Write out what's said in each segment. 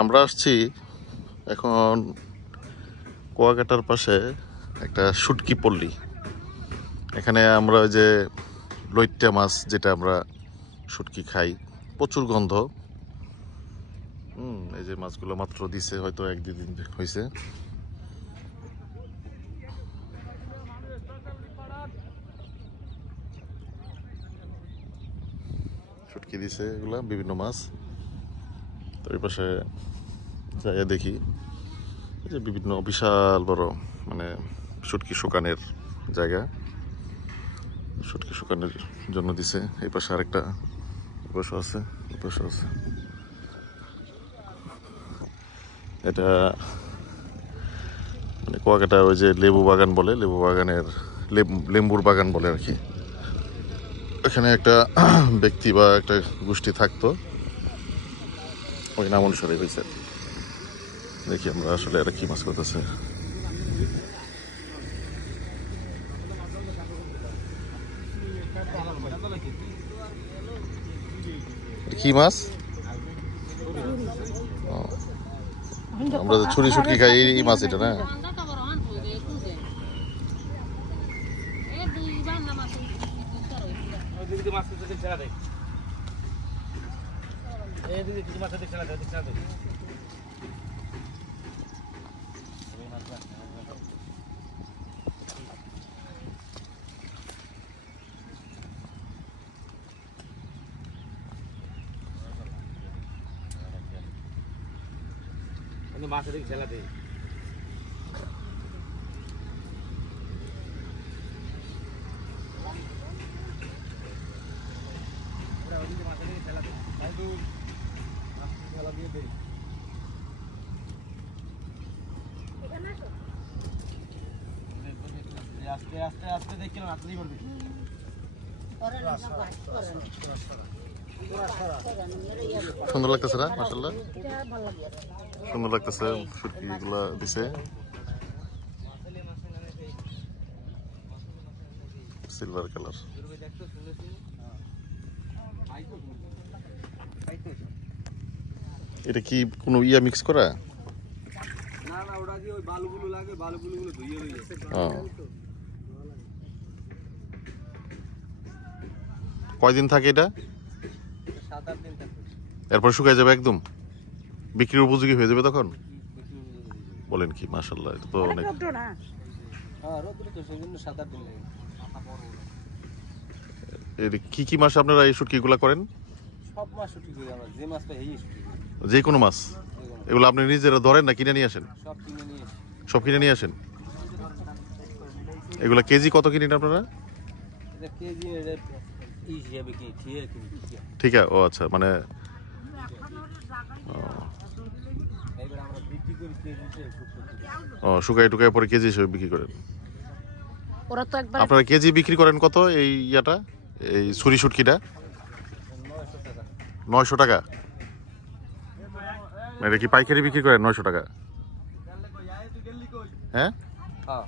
আমরা আসছি এখন কুয়াকাটার পাশে একটা শুটকি পল্লী। এখানে আমরা ওই যে লইট্টা মাছ যেটা আমরা শুটকি খাই, প্রচুর গন্ধ। এই যে মাছগুলো মাত্র দিছে, হয়তো 1-2 দিন হয়েছে। শুটকি দিছে এগুলা বিভিন্ন মাছ। তো এই পাশে যাইয়া দেখি যে বিভিন্ন বিশাল বড় মানে শুটকি শুকানের জায়গা, শুটকি শুকানোর জন্য দিছে। এই পাশে আরেকটা পাশে আছে, এই পাশে আছে। এটা মানে কুয়াকাটা ওই যে লেবু বাগান বলে, লেবু বাগানের লেম্বুর বাগান বলে আর কি। এখানে একটা ব্যক্তি বা একটা গোষ্ঠী থাকতো, ওই নাম অনুসারে হয়েছে। দেখি আমরা আসলে এটা কি মাছ করতেছে। কি মাছ? আমরা ছুরি শুটকি খাই, এই মাছ এটা না? মাছের দিকে ছেলা দেয়। আস্তে আস্তে আস্তে দেখলাম আপনি বলবেন সুন্দর লাগতেছে না? মাশাআল্লাহ সুন্দর লাগতেছে। শুটকি গুলা দিছে, সিলভার কালার। এটা কি কোনো ইয়া মিক্স করা? না না, ওটা দিয়ে ওই বালুগুলো লাগে, বালুগুলো ধুইয়ে হয়েছে। কয়দিন থাকে এটা? 7-8 দিন থাকে। এরপর শুকায় যাবে একদম, বিক্রির উপযোগী হয়ে যাবে তখন? বলেন কি, মাশাআল্লাহ, এটা তো অনেক। হ্যাঁ, রোদ্রে তো সেজন্য 7-8 দিন লাগে। এর কি কি মাছ আপনারা এই শুটকিগুলা করেন? সব মাছ শুটকি করি আমরা, যে মাছ পাই এই শুটকি করি। যে কোনো মাছ? এগুলো আপনি নিজেরা ধরেন না কিনে নিয়ে আসেন? সব কিনে নিয়ে আসি। সব কিনে নিয়ে আসেন? এগুলা কেজি কত কিনেন আপনারা? এটা কেজি এটা এই হিসাবে কি ঠিক আছে? ঠিক আছে, ও আচ্ছা, মানে এবার আমরা বিক্রি করি কেজিতে শুটকি। ও শুকাই টুকাই পরে কেজি হিসেবে বিক্রি করেন। ওরা তো একবার আপনারা কেজি বিক্রি করেন কত এই ইয়াটা, এই ছুরি শুটকিটা? 900 টাকা। এটা কি পাইকারি বিক্রি করেন 900 টাকা? হ্যাঁ। হ্যাঁ।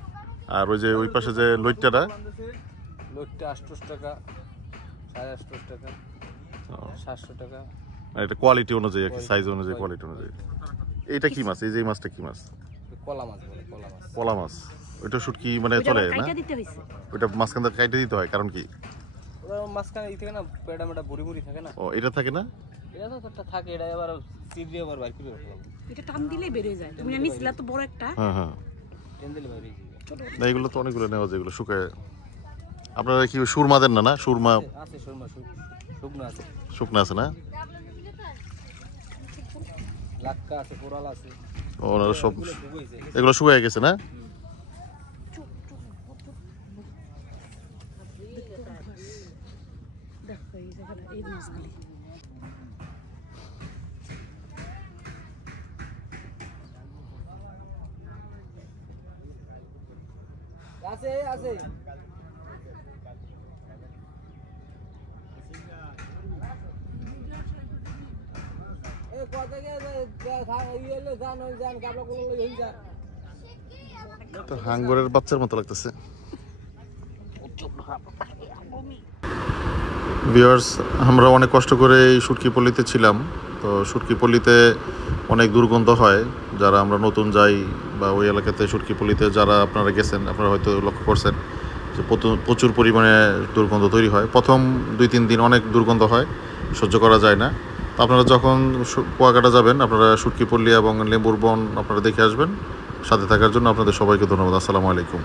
আর ওই যে ওই পাশে যে লইট্টাটা? লইট্টা 800 টাকা, 850 টাকা, 700 টাকা। এটা কোয়ালিটি অনুযায়ী আর কি, সাইজ অনুযায়ী, কোয়ালিটি অনুযায়ী। এইটা কি মাছ? এই যে মাছটা কি মাছ? কলা মাছ বলে, কলা মাছ। কলা মাছ। ওইটা শুটকি মানে চলে না? ওইটা মাঝখান থেকে কাইটে দিতে হয়, কারণ কি? ওরা মাঝখানে ই থাকে না, পেড়া মেটা বুড়ি বুড়ি থাকে না। ও, এটা থাকে না? এটা তো একটা থাকে, এটা আবার চিবড়ি আবার বাইর করে রাখলাম। এটা টান দিলেই বের হয়ে যায়। তুমি নিছিলা তো বড় একটা। হ্যাঁ হ্যাঁ, টেন দিলে বাইরে যাবে। না এগুলো তো অনেকগুলো নেওয়া যায়, এগুলো শুকায়। আপনারা কি সুরমা দেন না? না সুরমা আছে, সুরমা শুকনো আছে। শুকনো আছে না? লাক্কা আছে, কোরাল আছে। ও, ওনারা সব এগুলো শুকায় গেছে না? দেখো এই জায়গাটা, এই মাছগুলি। আছে আছে। তো হাঙ্গরের বাচ্চার মতো লাগতেছে। ভিউয়ার্স, আমরা অনেক কষ্ট করে এই শুটকি পল্লীতে ছিলাম। তো শুটকি পল্লীতে অনেক দুর্গন্ধ হয়। যারা আমরা নতুন যাই বা ওই এলাকাতে সুটকিপল্লিতে যারা আপনারা গেছেন, আপনারা হয়তো লক্ষ্য করছেন যে প্রচুর পরিমাণে দুর্গন্ধ তৈরি হয়। প্রথম 2-3 দিন অনেক দুর্গন্ধ হয়, সহ্য করা যায় না। তো আপনারা যখন কুয়াকাটা যাবেন, আপনারা সুটকিপল্লি এবং লেবুর বন আপনারা দেখে আসবেন। সাথে থাকার জন্য আপনাদের সবাইকে ধন্যবাদ। আসসালামু আলাইকুম।